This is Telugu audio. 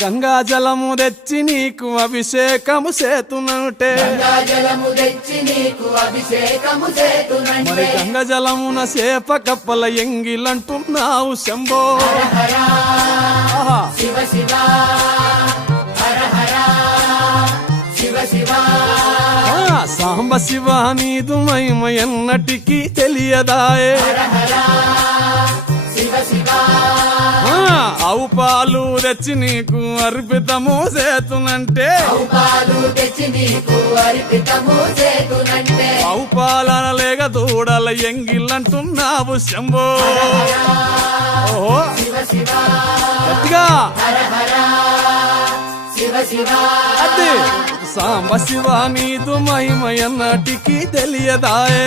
గంగా జలము తెచ్చి నీకు అభిషేకము చేతునంటే మరి గంగా జలమున చేప కప్పల ఎంగిలంటున్నావు శంభో సాంబ శివ నీదు మహిమ ఎన్నటికీ తెలియదాయే ఆవు పాలు తెచ్చి నీకు అర్పితము చేతునంటే ఆవు పాలన లేక దూడల ఎంగిల్లంటున్నావు శంభో ఓహో గట్టిగా అదే సాంబ శివ నీదు మహిమ ఎన్నటికీ తెలియదాయే